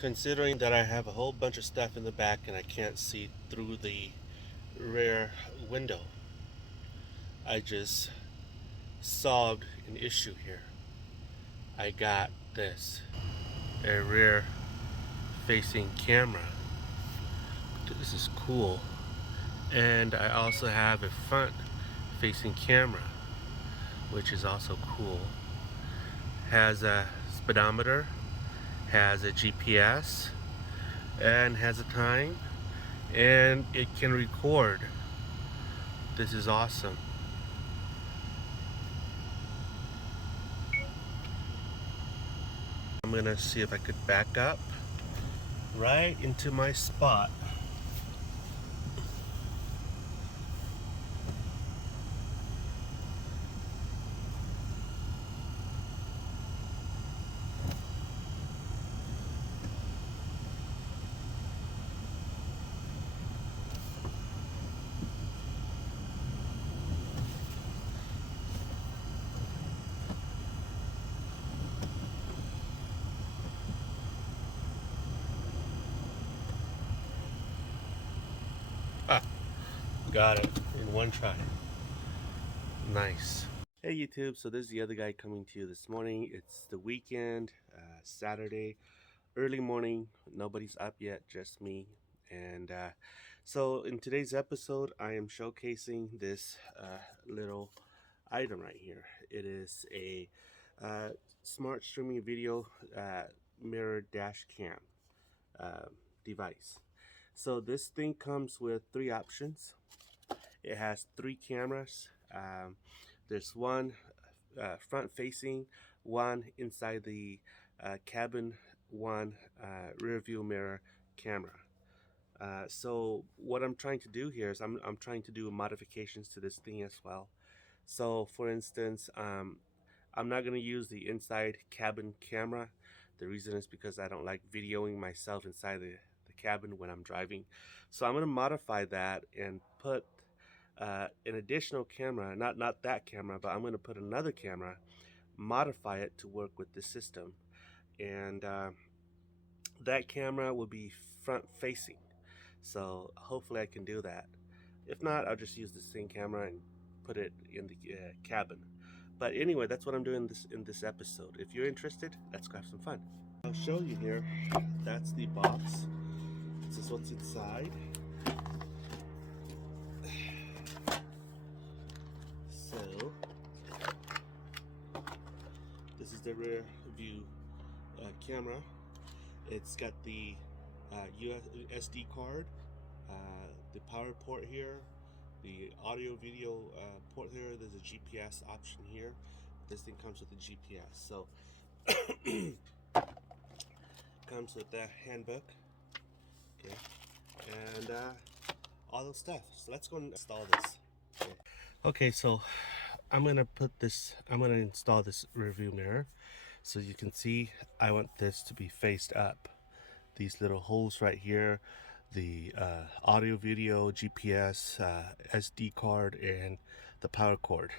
Considering that I have a whole bunch of stuff in the back and I can't see through the rear window, I just solved an issue here. I got this, a rear facing camera. This is cool. And I also have a front facing camera, which is also cool. Has a speedometer, has a GPS, and has a time, and it can record. This is awesome. I'm gonna see if I could back up right into my spot. Ah, got it in one try. Nice. Hey YouTube, so this is the other guy coming to you this morning. It's the weekend, Saturday, early morning. Nobody's up yet, just me. And so in today's episode, I am showcasing this little item right here. It is a smart streaming video mirror dash cam device. So this thing comes with three options. It has three cameras. There's one front facing, one inside the cabin, one rear view mirror camera. So what I'm trying to do here is I'm trying to do modifications to this thing as well. So for instance, I'm not going to use the inside cabin camera. The reason is because I don't like videoing myself inside the cabin when I'm driving. So I'm going to modify that and put an additional camera, not that camera, but I'm going to put another camera, modify it to work with the system. And that camera will be front facing. So hopefully I can do that. If not, I'll just use the same camera and put it in the cabin. But anyway, that's what I'm doing in this episode. If you're interested, let's go have some fun. I'll show you here. That's the box. This is what's inside. So this is the rear view camera. It's got the SD card, the power port here, the audio video port here. There's a GPS option here. This thing comes with a GPS. So comes with the handbook, okay, and all those stuff. So let's go and install this. Okay, so I'm gonna install this rearview mirror. So you can see I want this to be faced up. These little holes right here, the audio video, GPS, SD card, and the power cord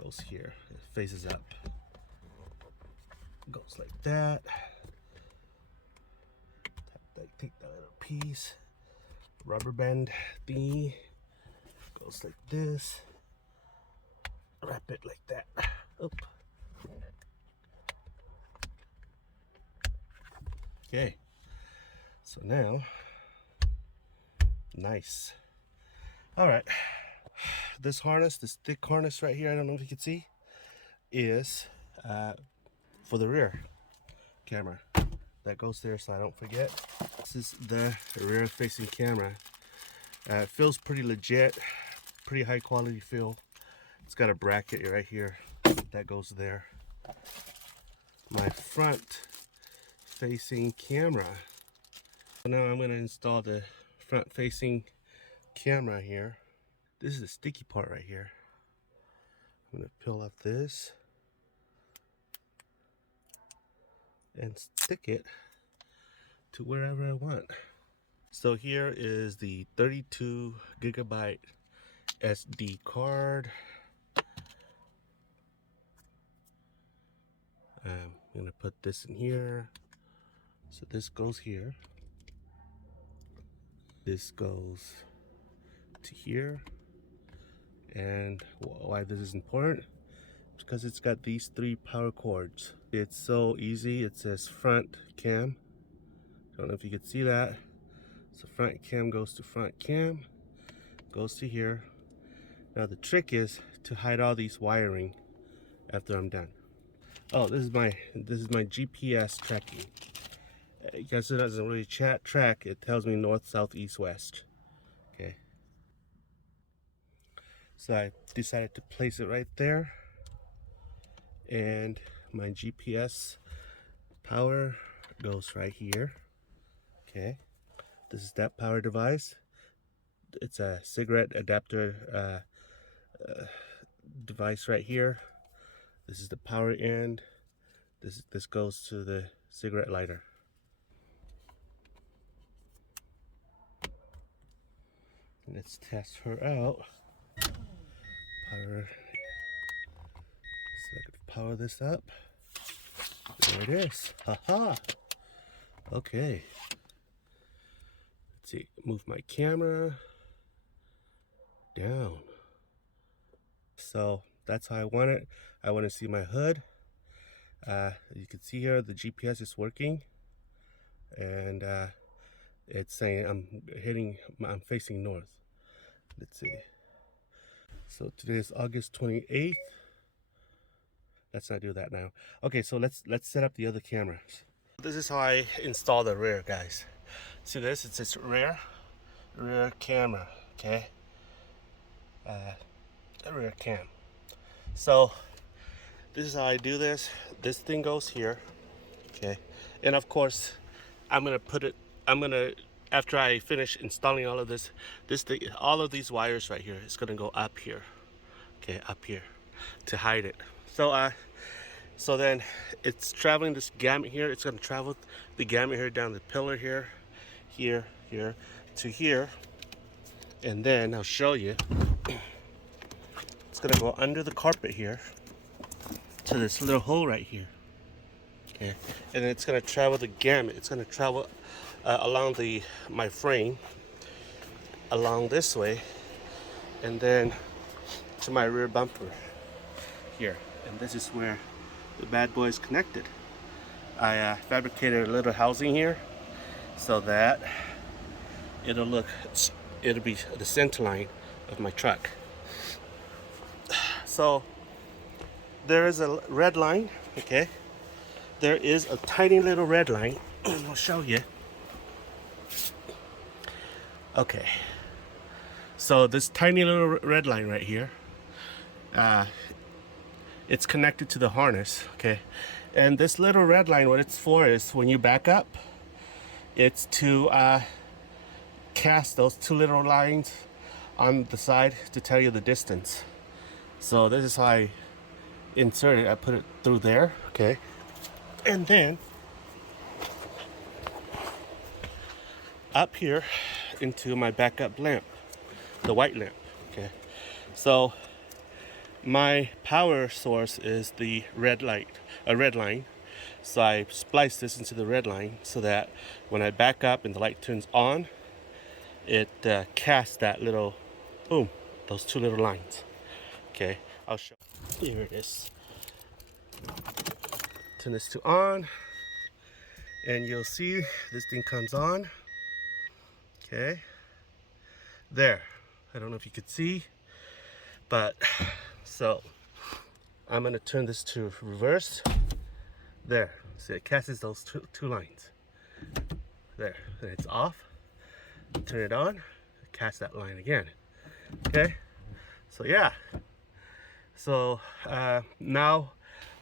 goes here. It faces up. Goes like that. Take that little piece, rubber band thingy, goes like this. Wrap it like that. Oop. Okay. So now, nice. All right. This harness, this thick harness right here, I don't know if you can see, is for the rear camera. That goes there so I don't forget. This is the rear facing camera. It feels pretty legit, pretty high quality feel. It's got a bracket right here that goes there. My front facing camera. Now I'm going to install the front facing camera here. This is the sticky part right here. I'm going to peel off this and stick it to wherever I want. So here is the 32 gigabyte SD card. I'm gonna put this in here, So this goes here. This goes to here. And why this is important? Because it's got these 3 power cords. It's so easy. It says front cam. Don't know if you can see that. So front cam goes to front cam, goes to here. Now the trick is to hide all these wiring after I'm done. Oh, this is my GPS tracking. Because it doesn't really track, it tells me north, south, east, west. Okay. So I decided to place it right there. And my GPS power goes right here. Okay. This is that power device. It's a cigarette adapter device right here. This is the power end. This goes to the cigarette lighter. Let's test her out. Power. So I can power this up. There it is. Haha. Okay. Let's see. Move my camera down. So that's how I want it. I want to see my hood. You can see here the GPS is working, and it's saying I'm facing north. Let's see. So today is August 28th. Let's not do that now. Okay, so let's set up the other cameras. This is how I install the rear, guys. See this? It says rear camera. Okay. Rear cam. So this is how I do this. This thing goes here. Okay. And of course, after I finish installing all of this thing, all of these wires right here is gonna go up here. Okay, up here to hide it. So then it's traveling this gamut here. It's gonna travel the gamut here down the pillar here, here to here, and then I'll show you. It's gonna go under the carpet here to this little hole right here. Okay, and then it's gonna travel the gamut. It's gonna travel along my frame, along this way, and then to my rear bumper here. And this is where the bad boy is connected. I fabricated a little housing here so that it'll be the center line of my truck. So there is a red line. Okay, there is a tiny little red line. I'll show you. Okay, so this tiny little red line right here, it's connected to the harness. Okay, and this little red line, what it's for is when you back up, it's to cast those 2 little lines on the side to tell you the distance. So this is how I insert it. I put it through there. Okay, and then up here into my backup lamp, the white lamp. Okay, so my power source is the red line. So I splice this into the red line so that when I back up and the light turns on, it casts that little, boom, those 2 little lines. Okay, I'll show. Here it is. Turn this to on, and you'll see this thing comes on. Okay, there. I don't know if you could see, but so I'm gonna turn this to reverse. There, see it casts those two lines. There, and it's off. Turn it on, cast that line again. Okay, so yeah. So now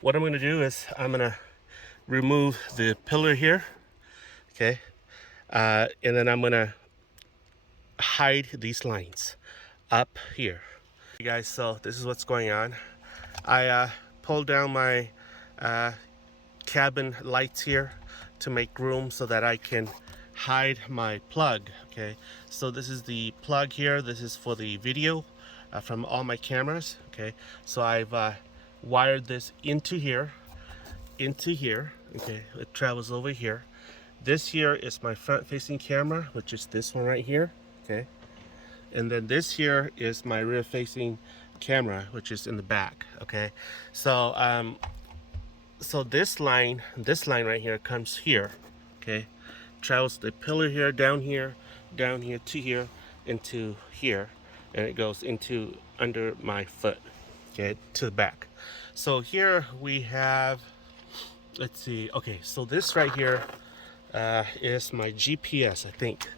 what I'm gonna do is I'm gonna remove the pillar here. Okay, and then I'm gonna hide these lines up here. Hey guys, so this is what's going on. I pulled down my cabin lights here to make room so that I can hide my plug. Okay, so this is the plug here. This is for the video from all my cameras. Okay, so I've wired this into here. Okay, it travels over here. This here is my front facing camera, which is this one right here. Okay. And then this here is my rear facing camera, which is in the back. Okay. So so this line right here comes here. Okay. Travels the pillar here, down here to here, into here, and it goes into under my foot. Okay, to the back. So here we have, let's see, okay, so this right here is my GPS, I think.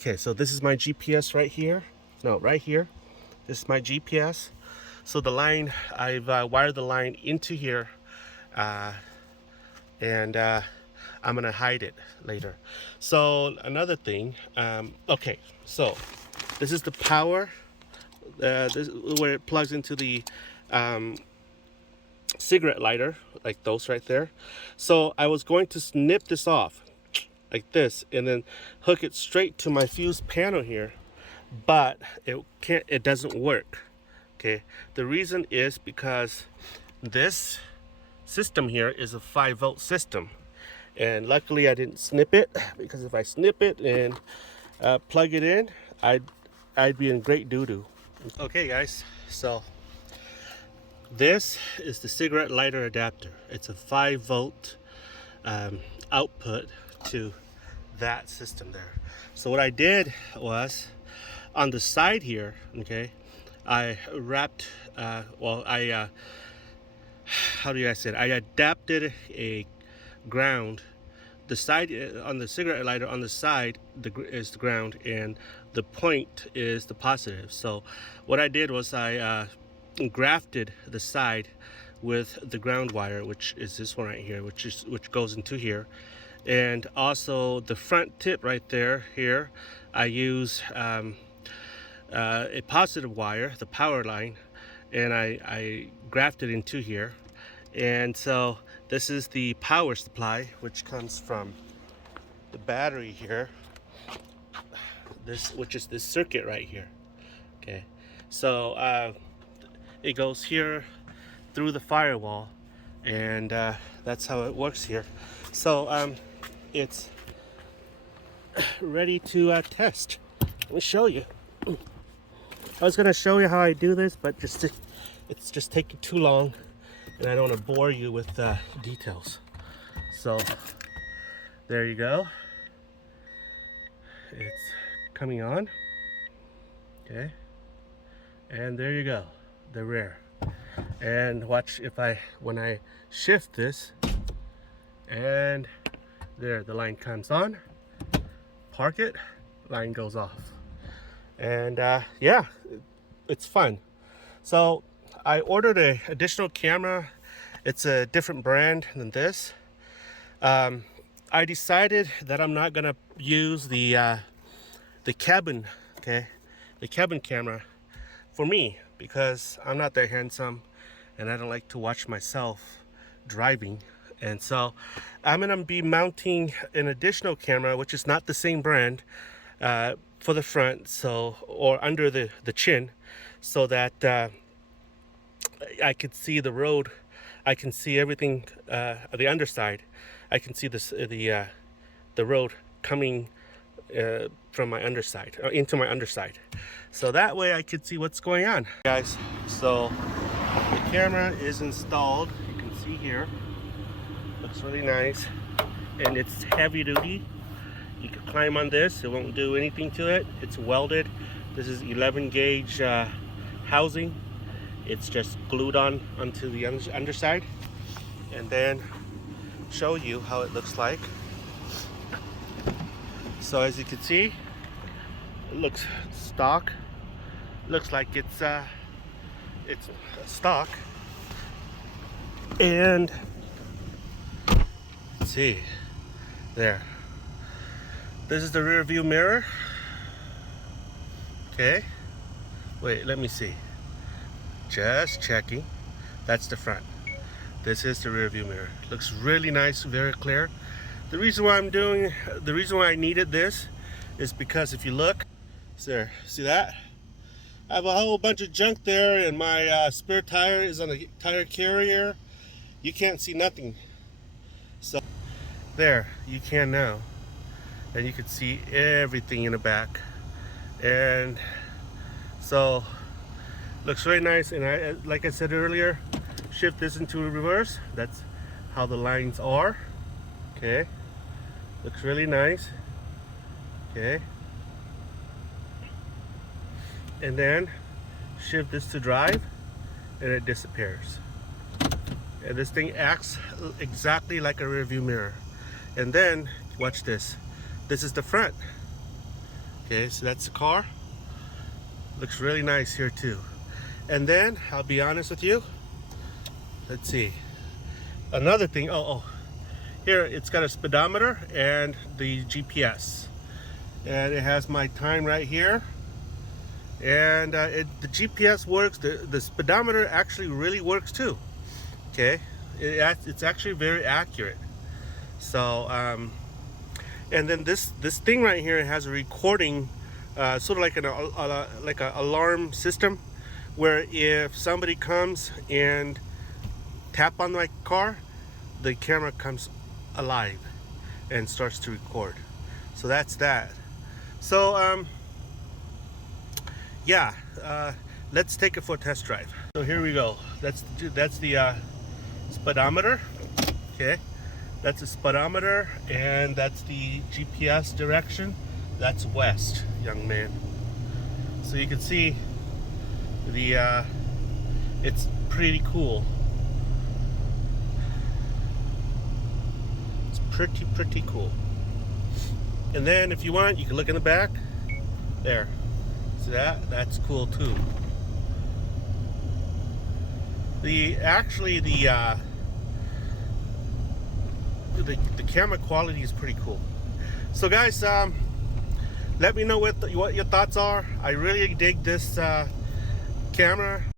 Okay, so this is my GPS right here. No, right here. This is my GPS. So the line, I've wired the line into here, and I'm gonna hide it later. So another thing, okay, so this is the power. This is where it plugs into the cigarette lighter, like those right there. So I was going to snip this off like this and then hook it straight to my fuse panel here, but it doesn't work. Okay, the reason is because this system here is a 5-volt system, and luckily I didn't snip it, because if I snip it and plug it in, I'd be in great doo-doo. Okay guys, so this is the cigarette lighter adapter. It's a 5-volt output to that system there. So what I did was, on the side here, okay, I wrapped, how do I say it? I adapted a ground. The side on the cigarette lighter, on the side is the ground, and the point is the positive. So what I did was I grafted the side with the ground wire, which is this one right here, which goes into here, and also the front tip right there here. I use a positive wire, the power line, and I grafted into here. And so this is the power supply, which comes from the battery here, which is this circuit right here. Okay, so it goes here through the firewall, and that's how it works here. So it's ready to test. Let me show you. I was gonna show you how I do this, but it's just taking too long, and I don't want to bore you with details. So there you go. It's coming on. Okay, and there you go, the rear. And watch when I shift this, and there the line comes on. Park it, line goes off, and yeah, it's fun. So I ordered an additional camera. It's a different brand than this. I decided that I'm not gonna use the cabin, okay, the cabin camera for me, because I'm not that handsome and I don't like to watch myself driving. And so I'm gonna be mounting an additional camera, which is not the same brand, for the front, so, or under the chin, so that I could see the road. I can see everything, the underside. I can see the road coming from my underside, into my underside, so that way I could see what's going on, guys. So the camera is installed. You can see here, looks really nice, and it's heavy duty. You can climb on this, it won't do anything to it. It's welded. This is 11 gauge housing. It's just glued onto the underside, and then show you how it looks like. So as you can see, it looks stock. Looks like it's stock. And let's see, there. This is the rear view mirror. Okay. Wait, let me see. Just checking. That's the front. This is the rear view mirror. Looks really nice, very clear. The reason why I needed this is because if you look, sir, see that? I have a whole bunch of junk there, and my spare tire is on the tire carrier. You can't see nothing. So there, you can now. and you can see everything in the back. And so looks really nice. And I, like I said earlier, shift this into reverse. That's how the lines are. Okay, looks really nice. Okay, and then shift this to drive and it disappears. And this thing acts exactly like a rear view mirror. And then watch this. This is the front. Okay, so that's the car. Looks really nice here too. And then I'll be honest with you. Let's see. Another thing. Here it's got a speedometer and the GPS. And it has my time right here. And the GPS works. The speedometer actually really works too. Okay, it's actually very accurate. So and then this thing right here has a recording, sort of like an alarm system, where if somebody comes and tap on my car, the camera comes alive and starts to record. So that's that. So yeah, let's take it for a test drive. So here we go. That's the speedometer. Okay, that's the speedometer, and that's the GPS direction. That's west, young man. So you can see the it's pretty cool. It's pretty cool. And then if you want, you can look in the back there. So that's cool too. The camera quality is pretty cool. So guys, let me know what your thoughts are. I really dig this camera.